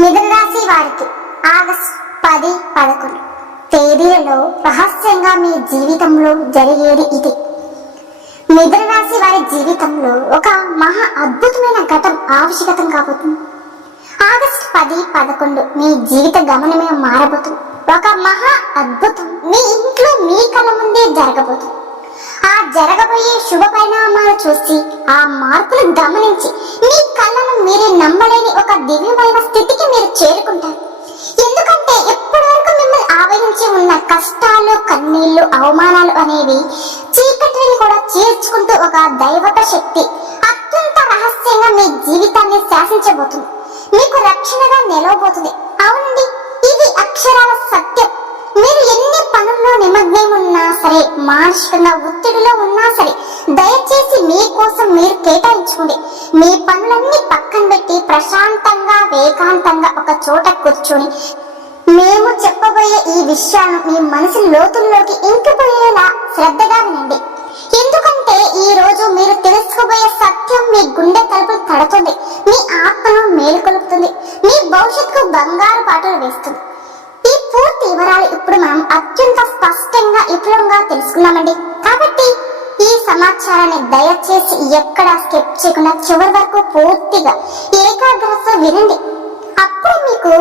మిథున రాశి వారికి ఆగస్ట్ పది పదకొండు తేదీలలో రహస్యంగా మీ జీవితంలో జరిగేది ఇది. మిథున రాశి వారి జీవితంలో ఒక మహా అద్భుతమైన ఘటం ఆవశ్యకతం కాబోతుంది. ఆగస్ట్ పది పదకొండు మీ జీవిత గమనమే మారబోతుంది. ఒక మహా అద్భుతం మీ ఇంట్లో మీ కళ ముందే జరగబోతుంది. ఆ జరగబోయే శుభ పరిణామాలు చూసి ఆ మార్పులు గమనించి మీ కళ్ళను మీరే నమ్మలేని ఒక దివ్యమైన స్థితికి మీరు చేరుకుంటారు. ఎందుకంటే ఎప్పటి వరకు మిమ్మల్ని ఆవరించి ఉన్న కష్టాలు కన్నీళ్ళు అవమానాలు అనేవి చీకటిని కూడా చీల్చుకుంటూ ఒక దైవత శక్తి అత్యంత రహస్యంగా మీ జీవితాన్ని శాసించబోతుంది. మీకు రక్షణగా నిలవబోతుంది. అవునండి ఇది అక్షరాల సత్యం. మీరు పనుల్లో నిమగ్నం ఉన్నా సరే మానసికంగా ఒత్తిడిలో ఉన్నా సరే దయచేసి మీకోసం మీరు కేటాయించుకోండి. మీ పనులన్నీ పక్కన పెట్టి ప్రశాంతంగా వేగాంతంగా ఒక చోట కూర్చొని మేము చెప్పబోయే ఈ విషయాలను మీ మనసు లోతుల్లోకి ఇంకిపోయేలా శ్రద్ధగా వినండి. ఎందుకంటే ఈ రోజు మీరు తెలుసుకోబోయే సత్యం మీ గుండె తలుపులు తడుతుంది. మీ ఆత్మను మేలుకొలుపుతుంది. మీ భవిష్యత్తుకు బంగారు పాటలు వేస్తుంది ఈ పూర్తి వివరాలు ఇప్పుడు మనం అత్యంత స్పష్టంగా విపులంగా తెలుసుకున్నామండి. కాబట్టి ఈ సమాచారాన్ని దయచేసి ఎక్కడ స్కిప్ చేయకుండా చివరి వరకు పూర్తిగా ఏకాగ్రత వినండి. అప్పుడు మీకు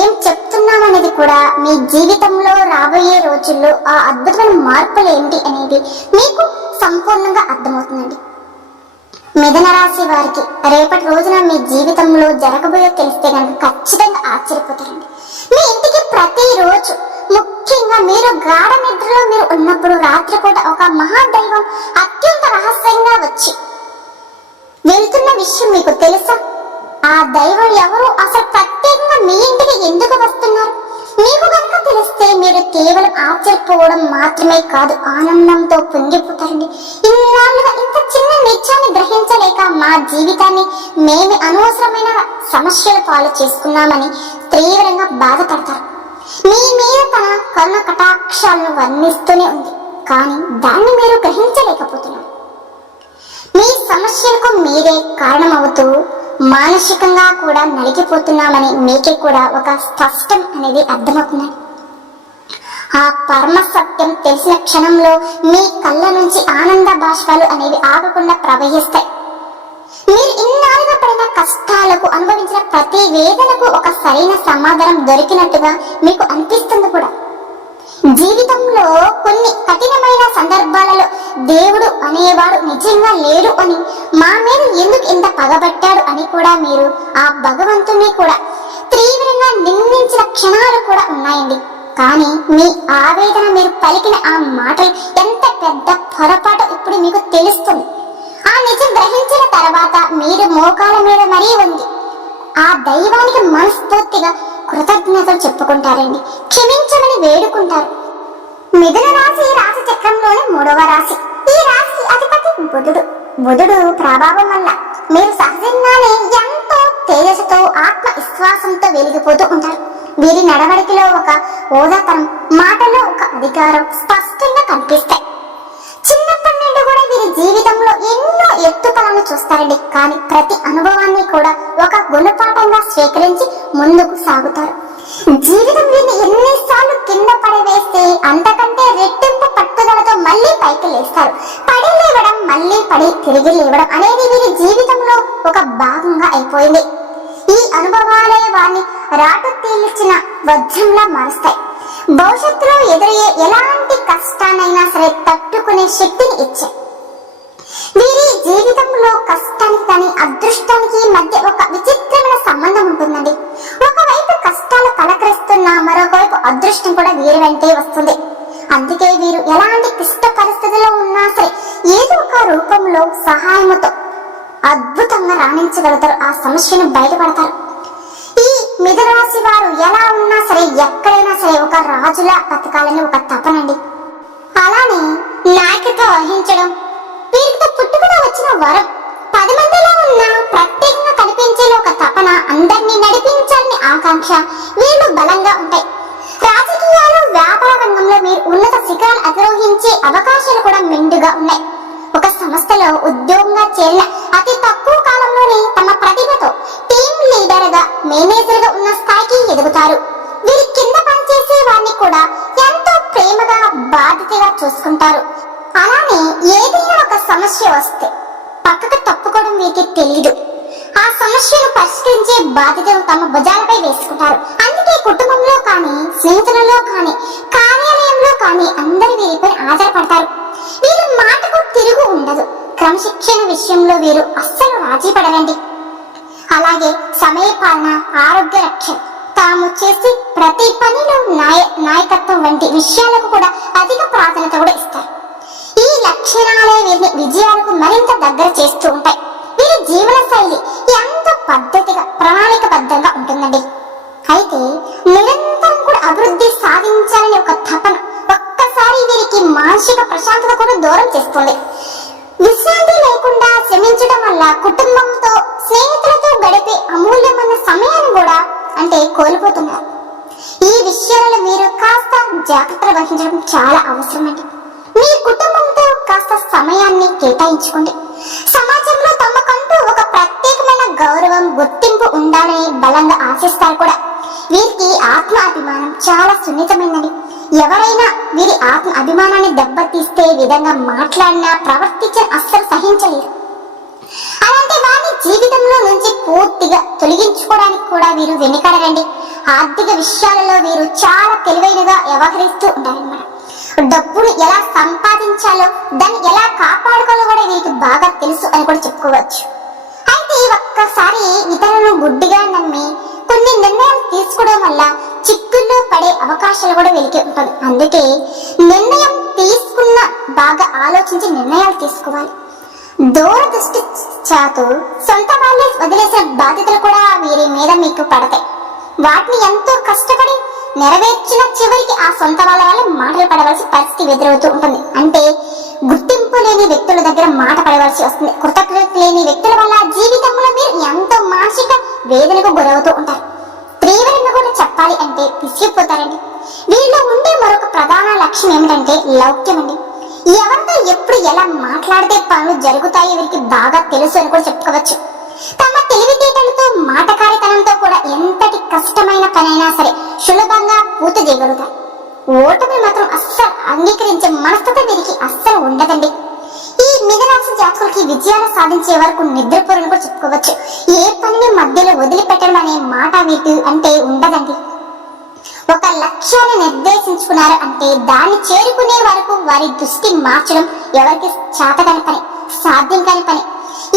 ఏం చెప్తున్నామనేది కూడా మీ జీవితంలో రాబోయే రోజుల్లో ఆ అద్భుతమైన మార్పులు ఏంటి అనేది మీకు సంపూర్ణంగా అర్థమవుతుందండి. మిథున రాశి వారికి రేపటి రోజున మీ జీవితంలో జరగబోయే తెలిస్తే కనుక ఖచ్చితంగా ఆశ్చర్యపోతారండి. మీ ఇంటికి ప్రతిరోజు ముఖ్యంగా మీరు గాఢ నిద్రలో మీరు ఉన్నప్పుడు రాత్రిపూట ఒక మహాదైవం అత్యంత రహస్యంగా వచ్చి వెళ్తున్న విషయం మీకు తెలుసా? ఆ దైవం ఎవరు? అసలు ప్రత్యేకంగా మీ ఇంటికి ఎందుకు వస్తున్నారు? మీకు కనుక తెలిస్తే మీరు కేవలం ఆశ్చర్యపోవడం మాత్రమే కాదు ఆనందంతో పొంగిపోతారండి. ఇన్నాళ్ళుగా ఇంత చిన్న నిత్యాన్ని గ్రహించలేక మా జీవితాన్ని మేము అనవసరమైన సమస్యల పాలు చేసుకున్నామని తీవ్రంగా బాధపడతారు. మీ మీద తన కరుణ కటాక్షాలను వర్ణిస్తూనే ఉంది. కానీ దాన్ని మీరు గ్రహించలేకపోతున్నారు. మీ సమస్యలకు మీరే కారణమవుతూ మానసికంగా కూడా నలిగిపోతున్నామని మీకే కూడా ఒక స్పష్టం అనేది అర్థమవుతున్నాయి ఆ పరమ సత్యం తెలిసిన క్షణంలో మీ కళ్ళ నుంచి ఆనంద బాష్పాలు అనేవి ఆగకుండా ప్రవహిస్తాయి. కష్టాలకు అనుభవించిన ప్రతి వేదనకు ఒక సరైన సమాధానం దొరికినట్టుగా మీకు అనిపిస్తుంది కూడా. జీవితంలో కొన్ని కఠినమైన సందర్భాలలో దేవుడు అనేవాడు నిజంగా లేడు అని మా మీద ఎందుకు ఇంత పగబట్టాడు అని కూడా మీరు ఆ భగవంతుని కూడా తీవ్రంగా నిందించిన క్షణాలు కూడా ఉన్నాయండి. కానీ మీ ఆవేదన మీరు పలికిన ఆ మాటలు ఎంత పెద్ద పొరపాటు ఇప్పుడు మీకు తెలుస్తుంది. ఆ నిజం గ్రహించిన తర్వాత మీరు మోకాల మీద మరీ ఉంది ఆ దైవానికి మనస్ఫూర్తిగా కృతజ్ఞతలు చెప్పుకుంటారండి. క్షమించమని వేడుకుంటారు. మిథున రాశి రాశి చక్రంలోని మూడవ రాశి. ఈ రాశి అధిపతి బుధుడు. బుధుడు ప్రభావం వల్ల మీరు సహజంగానే ఎంతో తేజస్సుతో ఆత్మవిశ్వాసంతో వెలిగిపోతూ ఉంటారు. వీరి నడవడికలో ఒక ఓదాతనం మాటలో ఒక అధికారం స్పష్టంగా కనిపిస్తాయి. చిన్నప్పటి నుండి కూడా వీరి జీవితంలో ఎన్నో ఎత్తుకలను చూస్తారండి. కానీ ప్రతి అనుభవాన్ని కూడా ఒక గుణపాఠంగా స్వీకరించి ముందుకు సాగుతారు. జీవితం వీరిని ఎన్నిసార్లు కింద పడవేస్తే అంతకంటే రెట్టింపు పట్టుదలతో మళ్ళీ పైకి లేస్తారు. పడి లేవడం మళ్ళీ పడి తిరిగి లేవడం అనేది వీరి జీవితంలో ఒక భాగంగా అయిపోయింది. ఈ అనుభవాలే వారిని రాటు తీల్చిన వజ్రంలా మారుస్తాయి. భవిష్యత్తులో ఎదురయ్యే ఎలాంటి కష్టానైనా సరే తట్టుకునే శక్తిని ఇచ్చే. వీరి జీవితంలో కష్టానికి కానీ అదృష్టానికి మధ్య ఒక విచిత్రమైన సంబంధం ఉంటుందండి. ఒకవైపు కష్టాలు కలకరిస్తున్న మరొకవైపు అదృష్టం కూడా వీరి వెంటే వస్తుంది. అందుకే వీరు ఎలాంటి క్లిష్ట పరిస్థితుల్లో ఉన్నా సరే ఏదో ఒక రూపంలో సహాయముతో అద్భుతంగా రాణించగలుగుతారు. ఆ సమస్యను బయటపడతారు. ఈ మిథునరాశి వారు ఎలా ఉన్నారు రాజులా బతకాలని ఒక తపనండి. అలానే నాయకత్వం వహించడం వీరితో పుట్టుకుని వచ్చిన వరం పది మందిలో ఉన్న ప్రత్యేకంగా కనిపించే ఒక తపన అందరినీ నడిపించాలని ఆకాంక్ష వీళ్ళు బలంగా ఉంటాయి. రాజకీయాలు వ్యాపార రంగంలో మీరు ఉన్నత శిఖరాలు అధిరోహించే అవకాశాలు కూడా మెండుగా ఉన్నాయి. ఒక సంస్థలో ఉద్యోగంగా చేరిన అతి తక్కువ కాలంలోనే తమ ప్రతిభతో టీమ్ లీడర్గా మేనేజర్గా ఉన్న స్థాయికి ఎదుగుతారు. వీరి కింద పనిచేసే వారిని కూడా ఎంతో ప్రేమగా బాధ్యతగా చూసుకుంటారు. అలానే ఏదైనా ఒక సమస్య వస్తే పక్కకు తప్పుకోవడం వీరికి తెలియదు ఆ సమస్యను పరిష్కరించే బాధ్యతను తమ భుజాలపై వేసుకుంటారు. అందుకే కుటుంబంలో కానీ స్నేహితులలో కానీ కార్యాలయంలో కానీ అందరు వీరిపై ఆధారపడతారు. వీరి మాటకు తిరుగు ఉండదు. క్రమశిక్షణ విషయంలో వీరు అస్సలు రాజీ పడరండి. అలాగే సమయపాలన ఆరోగ్య రక్షణ తాము చేసి ప్రతి పనిలో నాయ నాయకత్వం వంటి విషయాలకు కూడా అధిక ప్రాధాన్యత కూడా ఇస్తారు. ఈ లక్షణాలే వీరిని విజయాలకు మరింత దగ్గర చేస్తూ ఉంటాయి. వీరి జీవన శైలి ఎంతో పద్ధతిగా ప్రణాళికబద్ధంగా ఉంటుందండి. అయితే నిరంతరం కూడా అభివృద్ధి సాధించాలని ఒక తపన ఒక్కసారి వీరికి మానసిక ప్రశాంతత కూడా దూరం చేస్తుంది. చాలా అవసరమండి. మీ కుటుంబంతో కాస్త సమయాన్ని కేటాయించుకోండి. సమాజంలో తమకంటూ ఒక ప్రత్యేకమైన గౌరవం గుర్తింపు ఉండాలని బలంగా ఆశిస్తారు కూడా. వీరికి ఆత్మ అభిమానం చాలా సున్నితమైనది ఎవరైనా వీరి ఆత్మ అభిమానాన్ని దెబ్బతీస్తే విధంగా మాట్లాడినా ప్రవర్తించిన అస్సలు సహించలేరు. అలాంటి వారిని జీవితంలో నుంచి పూర్తిగా తొలగించుకోవడానికి కూడా వీరు వెనుకడరండి. ఆర్థిక విషయాలలో వీరు చాలా తెలివైనగా వ్యవహరిస్తూ ఉంటారన్నమాట డబ్బును ఎలా సంపాదించాలో దాన్ని ఎలా కాపాడుకోవాలో కూడా వీరికి బాగా తెలుసు అని కూడా చెప్పుకోవచ్చు. అయితే ఒక్కసారి ఇతరులను గుడ్డిగా నమ్మి కొన్ని నిర్ణయాలు తీసుకోవడం వల్ల చిక్కుల్లో పడే అవకాశాలు కూడా వెలికి ఉంటుంది. అందుకే నిర్ణయం తీసుకున్న బాగా ఆలోచించి నిర్ణయాలు తీసుకోవాలి. దూరదృష్టి చాతు సొంత వాళ్ళే వదిలేసిన బాధ్యతలు కూడా వీరి మీద మీకు పడతాయి. వాటిని ఎంతో కష్టపడి నెరవేర్చిన చివరికి ఆ సొంత వాళ్ళ వల్ల మాటలు పడవలసి పరిస్థితి ఎదురవుతూ ఉంటుంది. అంటే గుర్తింపు లేని వ్యక్తుల దగ్గర మాట పడవలసి వస్తుంది. కృతజ్ఞత లేని వ్యక్తుల వల్ల జీవితంలో మీరు ఎంతో మానసిక వేదనకు గురవుతూ ఉంటారు. తీవ్రంగా కూడా చెప్పాలి అంటే పిసిగిపోతారండి వీళ్ళు ఉండే మరొక ప్రధాన లక్ష్యం ఏమిటంటే లౌక్యం అండి ఎవరితో ఎప్పుడు ఎలా మాట్లాడితే పనులు జరుగుతాయో వీరికి బాగా తెలుసు అని కూడా చెప్పుకోవచ్చు. తమ ఎంతో మాటకారితనంతో కూడా ఎంతటి కష్టమైన పనైనా సరే సులభంగా పూర్తి చేయగలుగుతారు ఓటమి మాత్రం అస్సలు అంగీకరించే మనస్తత్వం వీరికి అస్సలు ఉండదండి. ఈ మిగరాశి జాతకులకి విజయాలు సాధించే వరకు నిద్రపోరని కూడా చెప్పుకోవచ్చు. ఏ పనిని మధ్యలో వదిలిపెట్టడం అనే మాట వీటి అంటే ఉండదండి. ఒక లక్ష్యాన్ని నిర్దేశించుకున్నారు అంటే దాన్ని చేరుకునే వరకు వారి దృష్టి మార్చడం ఎవరికి చేతకాని పని సాధ్యం కాని పని.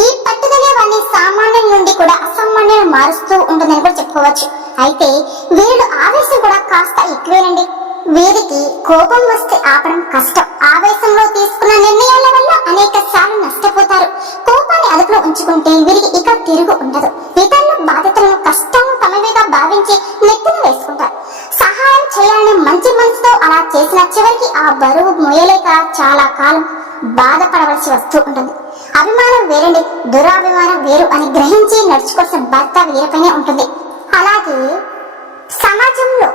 ఈ పట్టుదలే వారిని సామాన్యం నుండి కూడా అసామాన్యం మారుస్తూ ఉంటుందని కూడా చెప్పుకోవచ్చు. అయితే వీరుడు ఆవేశం కూడా కాస్త ఎక్కువేనండి. వీరికి కోపం వస్తే ఆపడం కష్టం. ఆవేశంలో తీసుకున్న నిర్ణయాల వల్ల అనేక సార్లు నష్టపోతారు. కోపాన్ని అదుపులో ఉంచుకుంటే వీరికి ఇక తిరుగు ఉండదు. ఇతరుల బాధ్యతలను కష్టం తమవేగా భావించి నెత్తిన వేసుకుంటారు. సహాయం చేయాలని మంచి మనసుతో అలా చేసిన చివరికి ఆ బరువు మోయలేక చాలా కాలం బాధపడవలసి వస్తూ ఉంటుంది. అభిమానం వేరండి. దురాభిమానం వేరు అని గ్రహించి నడుచుకోవాల్సిన భర్త వీరిపైనే ఉంటుంది. అలాగే సమాజంలో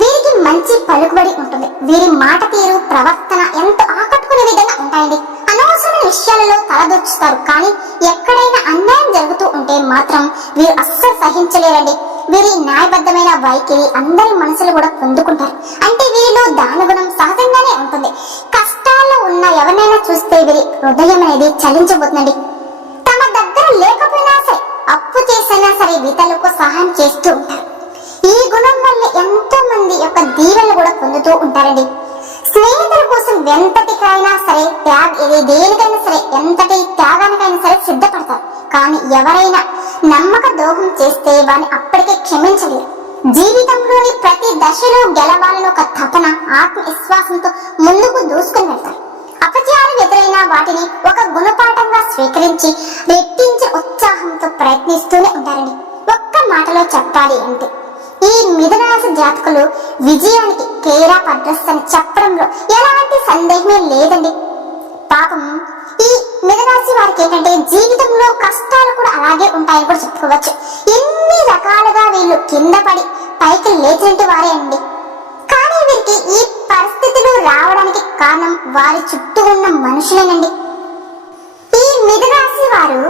వీరికి మంచి పలుకుబడి ఉంటుంది. వీరి మాట తీరు ప్రవర్తన ఎంతో ఆకట్టుకునే విధంగా ఉంటాయండి. అనవసరమైన విషయాలలో తలదొచ్చుతారు. కానీ ఎక్కడైనా అన్యాయం జరుగుతూ ఉంటే మాత్రం వీరు అస్సలు సహించలేరండి. వీరి న్యాయబద్ధమైన వైఖరి అందరి మనసులు కూడా పొందుకుంటారు. అంటే వీరిలో దానగుణం సహజంగానే ఉంటుంది. ఉన్న ఎవరినైనా చూస్తే వీరి హృదయం అనేది చలించబోతుందండి. తమ దగ్గర లేకపోయినా సరే అప్పు చేసైనా సరే ఇతరులకు సహాయం చేస్తూ ఉంటారు. ఈ గుణం వల్ల ఎంతో మంది యొక్క దీవెనలు కూడా పొందుతూ ఉంటారండి. స్నేహితుల కోసం ఎంతటికైనా సరే త్యాగ ఇది దేనికైనా సరే ఎంతటి త్యాగానికైనా సరే సిద్ధపడతారు. కానీ ఎవరైనా నమ్మక ద్రోహం చేస్తే వారిని అప్పటికే క్షమించలేరు. జీవితంలోని ప్రతి దశలో గెలవాలని ఒక తపన ఆత్మవిశ్వాసంతో ముందుకు దూసుకుని వెళ్తారు. ఎదురైన వాటిని ఒక గుణపాఠంగా స్వీకరించి రెట్టించే ఉత్సాహంతో ప్రయత్నిస్తూనే ఉంటారండి ఒక్క మాటలో చెప్పాలి అంటే ఈ మిథునరాశి జాతకులు విజయానికి కేరా పడ్రస్ అని చెప్పడంలో ఎలాంటి సందేహమే లేదండి. పాపం ఈ మిథునరాశి వారికి ఏంటంటే జీవితంలో కష్టాలు కూడా అలాగే ఉంటాయని కూడా చెప్పుకోవచ్చు. ఎన్ని రకాలుగా వీళ్ళు కింద పడి పైకి లేచినట్టు వారే అండి. కానీ వీరికి ఈ పరిస్థితులు రావడానికి కారణం వారి చుట్టూ ఉన్న మనుషులేనండి. ఈ మిథునరాశి వారు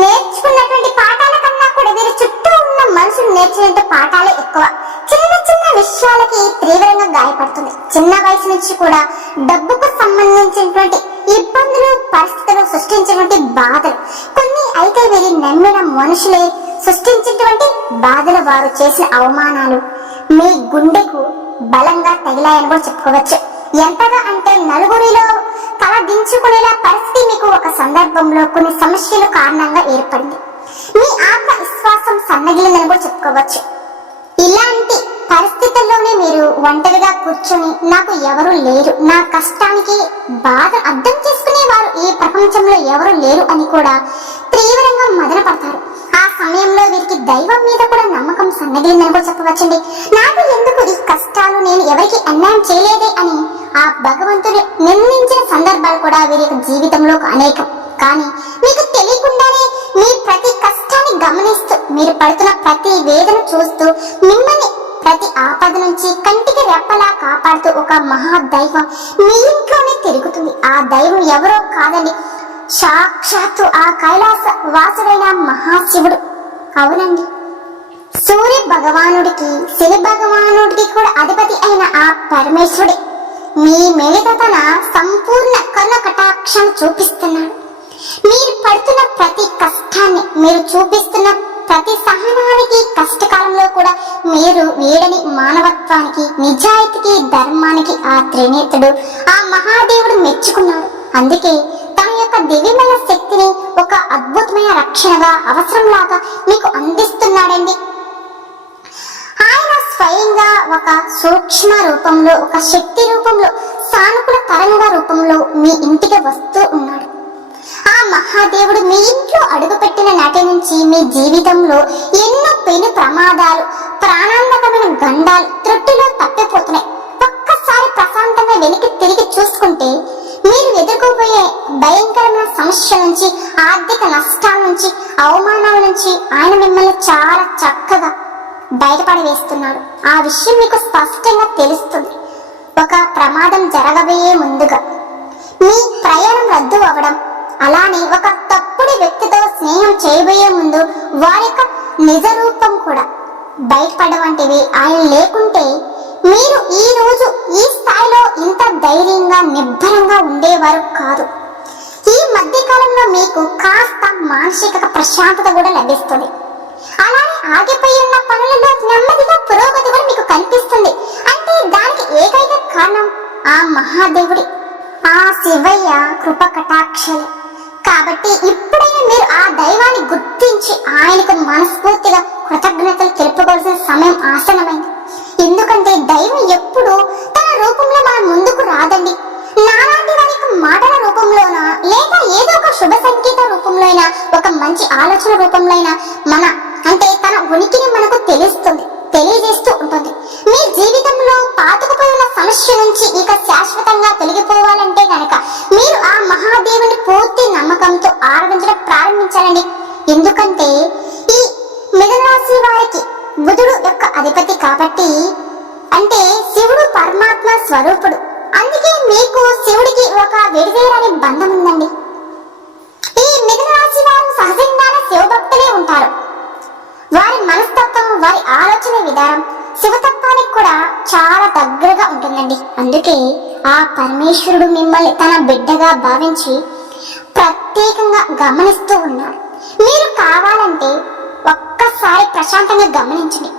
నేర్చుకున్నటువంటి పాఠాల కన్నా కూడా వీరి చుట్టూ ఉన్న మనుషులు నేర్చుకునే పాఠాలే ఎక్కువ. చిన్న చిన్న విషయాలకి తీవ్రంగా గాయపడుతుంది. చిన్న వయసు నుంచి కూడా డబ్బుకు సంబంధించినటువంటి ఇబ్బందులు పరిస్థితులు సృష్టించినటువంటి బాధలు. కొన్ని అయితే వీరి నమ్మిన మనుషులే సృష్టించినటువంటి బాధలు వారు చేసిన అవమానాలు. మీ గుండెకు బలంగా తగిలాయని కూడా చెప్పుకోవచ్చు. ఎంతగా అంటే నలుగురిలో తల దించుకునేలా పరిస్థితి మీకు ఒక సందర్భంలో కొన్ని సమస్యల కారణంగా ఏర్పడింది. మీ ఆత్మవిశ్వాసం సన్నగిలిందని కూడా చెప్పుకోవచ్చు. ఇలాంటి పరిస్థితుల్లోనే మీరు ఒంటరిగా కూర్చొని నాకు ఎవరు లేరు నా కష్టానికి బాధ అర్థం చేసుకునే వారు ఈ ప్రపంచంలో ఎవరు లేరు అని కూడా తీవ్రంగా మదన పడతారు ఆ సమయంలో వీరికి దైవం మీద కూడా నమ్మకం సన్నగిలిందని కూడా చెప్పవచ్చండి. నాకు ఎందుకు ఈ కష్టాలు నేను ఎవరికి అన్యాయం చేయలేదే అని ఆ భగవంతుడు నిందించిన సందర్భాలు కూడా వీరి యొక్క జీవితంలో అనేకం. కానీ మీకు తెలియకుండానే మీ ప్రతి కష్టాన్ని గమనిస్తూ మీరు పడుతున్న ప్రతి వేదన చూస్తూ మిమ్మల్ని ప్రతి ఆపద నుంచి కంటికి రెప్పలా కాపాడుతూ ఒక మహా దైవం మీ ఇంట్లోనే తిరుగుతుంది. ఆ దైవం ఎవరో కాదండి. సాక్షాత్తు ఆ కైలాస వాసుడైన మహాశివుడు. అవునండి. సూర్య భగవానుడికి శని భగవానుడికి కూడా అధిపతి అయిన ఆ పరమేశ్వరుడే. మీ మీద తన సంపూర్ణ కర్ణ కటాక్షం చూపిస్తున్నాడు. మీరు పడుతున్న ప్రతి కష్టాన్ని మీరు చూపిస్తున్న ప్రతి సహనానికి కష్టకాలంలో కూడా మీరు వీడని మానవత్వానికి నిజాయితీకి ధర్మానికి ఆ త్రినేతుడు ఆ మహాదేవుడు మెచ్చుకున్నాడు. అందుకే తన యొక్క దివ్యమైన శక్తిని ఒక అద్భుతమైన రక్షణగా అవసరంలాగా మీకు అందిస్తున్నాడండి. ఆయన స్వయంగా ఒక సూక్ష్మ రూపంలో ఒక శక్తి రూపంలో సానుకూల తరంగ రూపంలో మీ ఇంటికి వస్తూ ఉన్నాడు. ఆ మహాదేవుడు మీ ఇంట్లో అడుగుపెట్టిన నాటి నుంచి మీ జీవితంలో ఎన్నో పెను ప్రమాదాలు ప్రాణాంతకమైన గండాలు త్రుట్టులో తప్పిపోతున్నాయి. ఒక్కసారి ప్రశాంతంగా వెనక్కి తిరిగి చూసుకుంటే మీరు ఎదుర్కోబోయే భయంకరమైన సమస్య నుంచి ఆర్థిక నష్టాల నుంచి అవమానాల నుంచి ఆయన మిమ్మల్ని చాలా చక్కగా బయటపడవేస్తున్నాడు ఆ విషయం మీకు స్పష్టంగా తెలుస్తుంది. ఒక ప్రమాదం జరగబోయే ముందుగా మీ ప్రయాణం రద్దు అవ్వడం అలానే ఒక తప్పుడు వ్యక్తితో స్నేహం చేయబోయే ముందు వారి యొక్క నిజ రూపం కూడా బయటపడవంటివి ఆయన లేకుంటే మీరు ఈ రోజు ఈ స్థాయిలో ఇంత ధైర్యంగా నిబ్బరంగా ఉండేవారు కాదు. ఈ మధ్య కాలంలో మీకు కాస్త మానసిక ప్రశాంతత కూడా లభిస్తుంది. అలానే ఆగిపోయి ఉన్న పనులలో నెమ్మదిగా పురోగతి కూడా మీకు కనిపిస్తుంది. అంటే దానికి ఏకైక కారణం ఆ మహాదేవుడి. ఆ శివయ్య కృప కటాక్షలు. కాబట్టి ఇప్పుడైనా మీరు ఆ దైవాన్ని గుర్తించి ఆయనకు మనస్ఫూర్తిగా కృతజ్ఞతలు తెలుపుకోవాల్సిన సమయం ఆసనమైంది ఎందుకంటే దైవం ఎప్పుడు శివుడికి బంధం ఉందండి ఈ మిథున రాశి వారు సహజంగానే శివభక్తులే ఉంటారు. వారి మనస్తత్వం వారి ఆలోచన విధానం శివతత్వానికి కూడా చాలా దగ్గరగా ఉంటుందండి. అందుకే ఆ పరమేశ్వరుడు మిమ్మల్ని తన బిడ్డగా భావించి ప్రత్యేకంగా గమనిస్తూ ఉన్నారు. మీరు కావాలంటే ఒక్కసారి ప్రశాంతంగా గమనించండి.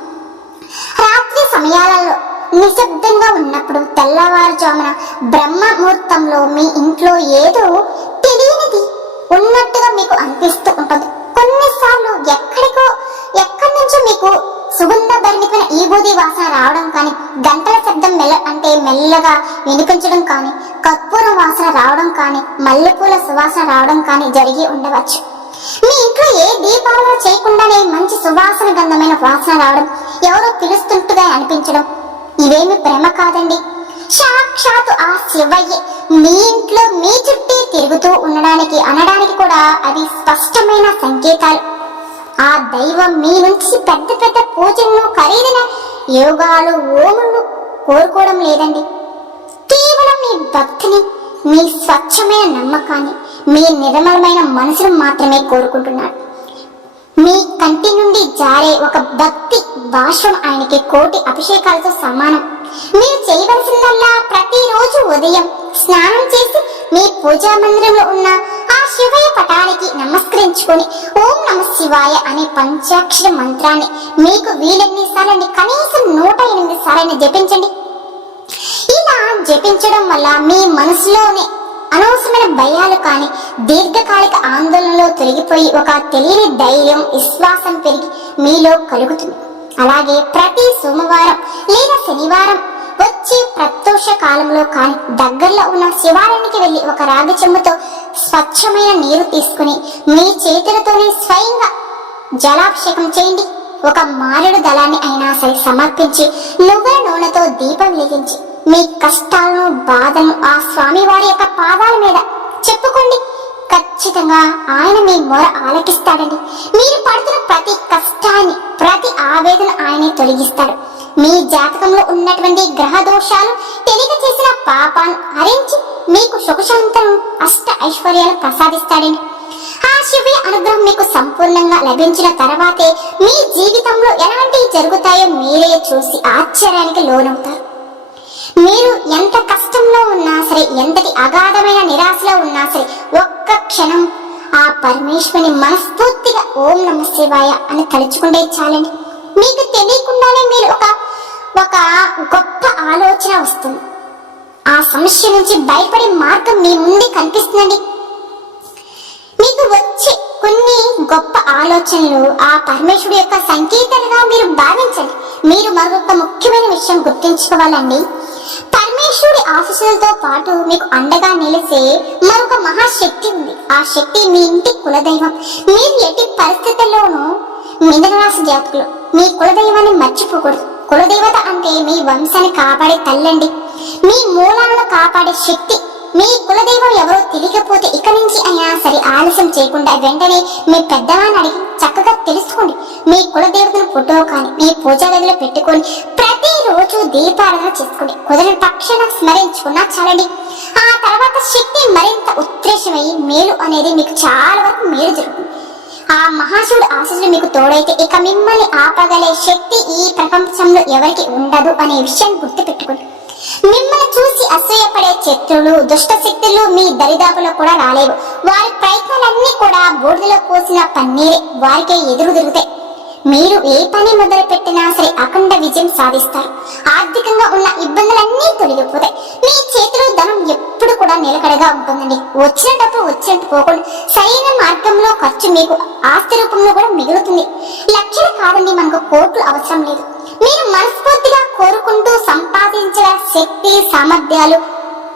రాత్రి సమయాలలో నిశ్శబ్దంగా ఉన్నప్పుడు తెల్లవారుజామున బ్రహ్మ ముహూర్తంలో మీ ఇంట్లో ఏదో తెలియనిది ఉన్నట్టుగా మీకు అనిపిస్తూ ఉంటుంది. కొన్నిసార్లు ఎక్కడికో ఎక్కడి నుంచో మీకు సుగంధ భరిమిపోయిన ఈబూది వాసన రావడం కానీ గంటల శబ్దం మెల్ల అంటే మెల్లగా వినిపించడం కానీ కర్పూర వాసన రావడం కానీ మల్లెపూల సువాసన రావడం కానీ జరిగి ఉండవచ్చు. మీ ఇంట్లో ఏ దీపాలను చేయకుండానే మంచి సువాసన గంధమైన వాసన రావడం ఎవరో పిలుస్తుంటుగా అనిపించడం ఇవేమి ప్రేమ కాదండి. సాక్షాత్తు ఆ శివయ్య మీ ఇంట్లో మీ చుట్టే తిరుగుతూ ఉండడానికి అనడానికి కూడా అది స్పష్టమైన సంకేతాలు. ఆ దైవం మీ నుంచి పెద్ద పెద్ద పూజలను ఖరీదైన యోగాలు ఓములు కోరుకోవడం లేదండి. కేవలం మీ భక్తిని మీ స్వచ్ఛమైన నమ్మకాన్ని మీ నిర్మలమైన మనసును మాత్రమే కోరుకుంటున్నాడు. మీ కంటి నుండి జారే ఒక భక్తి భాష్యం ఆయనకి కోటి అభిషేకాలతో సమానం. మీరు చేయవలసిందల్లా ప్రతిరోజు ఉదయం స్నానం చేసి మీ పూజా మందిరంలో ఉన్న ఆ శివయ పటానికి నమస్కరించుకొని ఓం నమ శివాయ అనే పంచాక్షర మంత్రాన్ని మీకు వీలెన్ని సార్లు కనీసం నూట ఎనిమిది సార్లు జపించండి. ఇలా జపించడం వల్ల మీ మనసులోనే అనవసరమైన భయాలు కానీ దీర్ఘకాలిక ఆందోళనలో తొలగిపోయి ఒక తెలియని ధైర్యం విశ్వాసం పెరిగి మీలో కలుగుతుంది. అలాగే ప్రతి సోమవారం లేదా శనివారం వచ్చే ప్రత్యోష కాలంలో కానీ దగ్గరలో ఉన్న శివాలయానికి వెళ్ళి ఒక రాగి చెంబుతో స్వచ్ఛమైన నీరు తీసుకుని మీ చేతులతోనే స్వయంగా జలాభిషేకం చేయండి. ఒక మారేడు దళాన్ని అయినా సరే సమర్పించి నువ్వుల నూనెతో దీపం వెలిగించి మీ కష్టాలను బాధను ఆ స్వామి వారి యొక్క పాదాల మీద చెప్పుకోండి. ఖచ్చితంగా ఆయన మీ మొర ఆలకిస్తాడండి. మీరు పడుతున్న ప్రతి కష్టాన్ని ప్రతి ఆవేదన ఆయనే తొలగిస్తాడు. మీ జాతకంలో ఉన్నటువంటి గ్రహ దోషాలు తెలియక చేసిన పాపాన్ని హరించి మీకు సుఖశాంతం అష్ట ఐశ్వర్యాలు ప్రసాదిస్తాడండి. ఆ శివుని అనుగ్రహం మీకు సంపూర్ణంగా లభించిన తర్వాతే మీ జీవితంలో ఎలాంటివి జరుగుతాయో మీరే చూసి ఆశ్చర్యానికి లోనవుతారు. మీరు ఎంత కష్టంలో ఉన్నా సరే ఎంతటి అగాధమైన నిరాశలో ఉన్నా సరే ఒక్క క్షణం ఆ పరమేశ్వరుని మనస్ఫూర్తిగా ఓం నమ శివాయ అని తలుచుకుంటే చాలండి. మీకు తెలియకుండానే మీరు ఒక ఒక గొప్ప ఆలోచన వస్తుంది. ఆ సమస్య నుంచి భయపడే మార్గం మీ ముందే కనిపిస్తుందండి. మీకు వచ్చే కొన్ని గొప్ప ఆలోచనలు ఆ పరమేశ్వరుడు యొక్క సంకేతాలుగా మీరు భావించండి. మీరు మరొక ముఖ్యమైన విషయం గుర్తుంచుకోవాలండి. పరమేశ్వరుడి ఆశీస్సులతో పాటు మీకు అండగా నిలిచే మరొక మహాశక్తి ఉంది. ఆ శక్తి మీ ఇంటి కులదైవం. మీరు ఎట్టి పరిస్థితుల్లోనూ మిథునరాశి జాతకులు. మీ కులదైవాన్ని మర్చిపోకూడదు. కులదేవత అంటే మీ వంశాన్ని కాపాడే తల్లండి. మీ మూలాలను కాపాడే శక్తి మీ కులదైవం ఎవరో తెలియకపోతే ఇక నుంచి అయినా సరే ఆలస్యం చేయకుండా వెంటనే మీ పెద్దవాన్ని అడిగి చక్కగా తెలుసుకోండి. మీ కులదేవతను ఫోటో కానీ మీ పూజా గదిలో పెట్టుకొని ప్రతిరోజు దీపారాధన చేసుకోండి. కుదిరిన పక్షాన స్మరించుకున్నా చాలండి. ఆ తర్వాత శక్తి మరింత ఉత్ప్రేషమై మేలు అనేది మీకు చాలా వరకు మేలు జరుగుతుంది. ఆ మహాశివుడు ఆశీస్సులు మీకు తోడైతే ఇక మిమ్మల్ని ఆపగలే శక్తి ఈ ప్రపంచంలో ఎవరికి ఉండదు అనే విషయాన్ని గుర్తుపెట్టుకోండి. మిమ్మల్ని చూసి అసూయపడే శత్రులు దుష్ట శక్తులు మీ దరిదాపులో కూడా రాలేవు. వారి ప్రయత్నాలన్నీ కూడా బూడిదలో పోసిన పన్నీరే. వారికే ఎదురు తిరుగుతాయి మీరు ఏ పని మొదలు పెట్టినా సరే అఖండ విజయం సాధిస్తారు. ఆర్థికంగా ఉన్న ఇబ్బందులన్నీ తొలగిపోతాయి. మీ చేతిలో ధనం ఎప్పుడు కూడా నిలకడగా ఉంటుందండి. వచ్చిన డబ్బు వచ్చినట్టు పోకుండా సరైన మార్గంలో ఖర్చు మీకు ఆస్తి రూపంలో కూడా మిగులుతుంది. లక్షలు కాదండి మనకు కోట్లు అవసరం లేదు. మీరు మనస్ఫూర్తిగా కోరుకుంటూ సంపాదించగల శక్తి సామర్థ్యాలు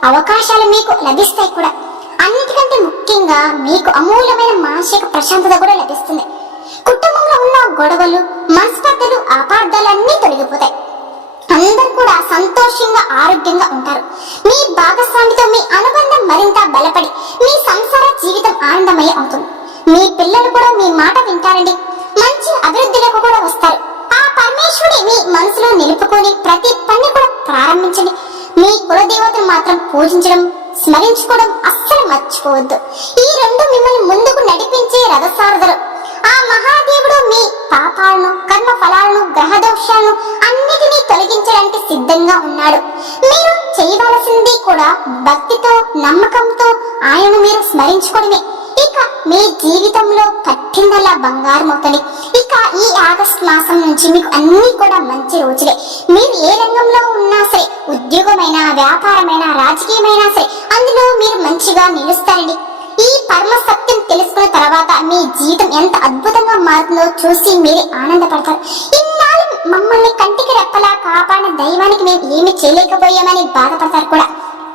అవకాశాలు మీకు లభిస్తాయి కూడా. అన్నిటికంటే ముఖ్యంగా మీకు అమూల్యమైన మానసిక ప్రశాంతత కూడా లభిస్తుంది. కుటుంబంలో ఉన్న గొడవలు మనస్పర్ధలు అపార్థాలన్నీ తొలగిపోతాయి. అందరూ కూడా సంతోషంగా ఆరోగ్యంగా ఉంటారు. మీ భాగస్వామితో మీ అనుబంధం మరింత బలపడి మీ సంసార జీవితం ఆనందమయ అవుతుంది. మీ పిల్లలు కూడా మీ మాట వింటారండి. మంచి అభివృద్ధిలోకి కూడా వస్తారు. ఆ మీ మనసులో నిలుపుకొని ప్రతి పని కూడా ప్రారంభించండి. మీ కులదేవతను మాత్రం పూజించడం స్మరించుకోవడం అస్సలు మర్చిపోవద్దు. ఈ రెండు మిమ్మల్ని ముందుకు నడిపించే రథసారథులు. ఆ మహాదేవుడు మీ పాపాలను కర్మ ఫలాలను గ్రహ దోషాలను అన్నిటినీ తొలగించడానికి సిద్ధంగా ఉన్నాడు. మీరు చేయవలసింది కూడా భక్తితో నమ్మకంతో ఆయనను మీరు స్మరించుకోవడమే. ఇక మీ జీవితంలో కట్టిందల్లా బంగారం అవుతుంది. ఇక ఈ ఆగస్ట్ మాసం నుంచి మీకు అన్ని కూడా మంచి రోజులే. మీరు ఏ రంగంలో ఉన్నా సరే ఉద్యోగమైనా వ్యాపారమైనా రాజకీయమైనా సరే అందులో మీరు మంచిగా నిలుస్తారండి. ఈ పరమ సత్యం తెలుసుకున్న తర్వాత మీ జీవితం ఎంత అద్భుతంగా మారుతుందో చూసి మీరు ఆనందపడతారు. ఇన్నాళ్ళు మమ్మల్ని కంటికి రెప్పలా కాపాడిన దైవానికి మేము ఏమి చేయలేకపోయామని బాధపడతారు కూడా.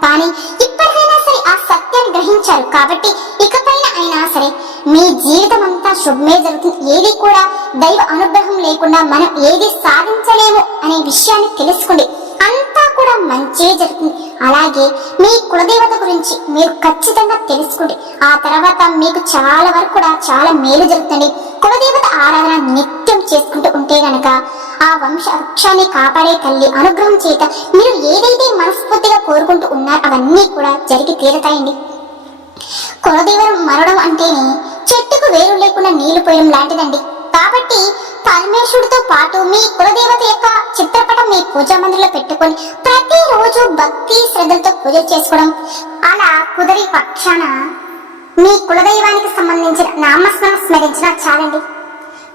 కానీ ఇప్పటికైనా సరే ఆ సత్యాన్ని గ్రహించారు కాబట్టి ఇకపైన అయినా సరే మీ జీవితం అంతా శుభమే జరుగుతుంది. ఏది కూడా దైవ అనుగ్రహం లేకుండా మనం ఏది సాధించలేము అనే విషయాన్ని తెలుసుకోండి అంతా కూడా మంచి జరుగుతుంది. అలాగే మీ కులదేవత గురించి మీరు ఖచ్చితంగా తెలుసుకోండి ఆ తర్వాత మీకు చాలా వరకు కూడా చాలా మేలు జరుగుతుంది. కులదేవత ఆరాధన నిత్యం చేసుకుంటూ ఉంటే గనక ఆ వంశ వృక్షాన్ని కాపాడే తల్లి అనుగ్రహం చేత మీరు ఏదైతే మనస్ఫూర్తిగా కోరుకుంటూ ఉన్నారో అవన్నీ కూడా జరిగి తీరతాయండి. కులదేవరం మరడం అంటేనే చెట్టుకు వేరు లేకుండా నీళ్ళు పోయడం లాంటిదండి. కాబట్టి పరమేశ్వరుడితో పాటు మీ కులదేవత యొక్క చిత్రపటం మీ పూజా మందిరంలో పెట్టుకొని ప్రతిరోజు భక్తి శ్రద్ధలతో పూజ చేసుకోవడం. అలా కుదరి పక్షాన మీ కులదైవానికి సంబంధించిన నామస్మరణ స్మరించిన చాలండి.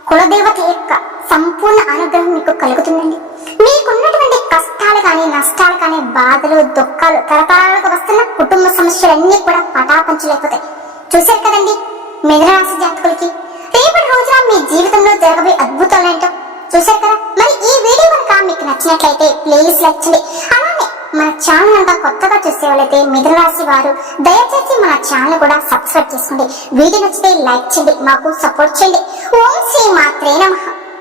కులదేవత యొక్క సంపూర్ణ అనుగ్రహం మీకు కలుగుతుందండి. మీకున్నటువంటి కష్టాలు కానీ నష్టాలు కానీ బాధలు దుఃఖాలు తరతరాలకు వస్తున్న కుటుంబ సమస్యలన్నీ కూడా పటాపంచలేకపోతాయి. చూశారు కదండి మిథునరాశి జాతకులకి? రేపటి రోజున మీ జీవితంలో జరగబోయే అద్భుతాలు ఏంటో చూశారు కదా? మరి ఈ వీడియో కనుక మీకు నచ్చినట్లయితే ప్లీజ్ లైక్ చేయండి. అలానే మన ఛానల్ అంతా కొత్తగా చూసే వాళ్ళైతే మిథున రాశి వారు దయచేసి మన ఛానల్ కూడా సబ్స్క్రైబ్ చేసుకోండి. వీడియో నచ్చితే లైక్ చేయండి మాకు సపోర్ట్ చేయండి. ఓం శ్రీ మాత్రే నమః.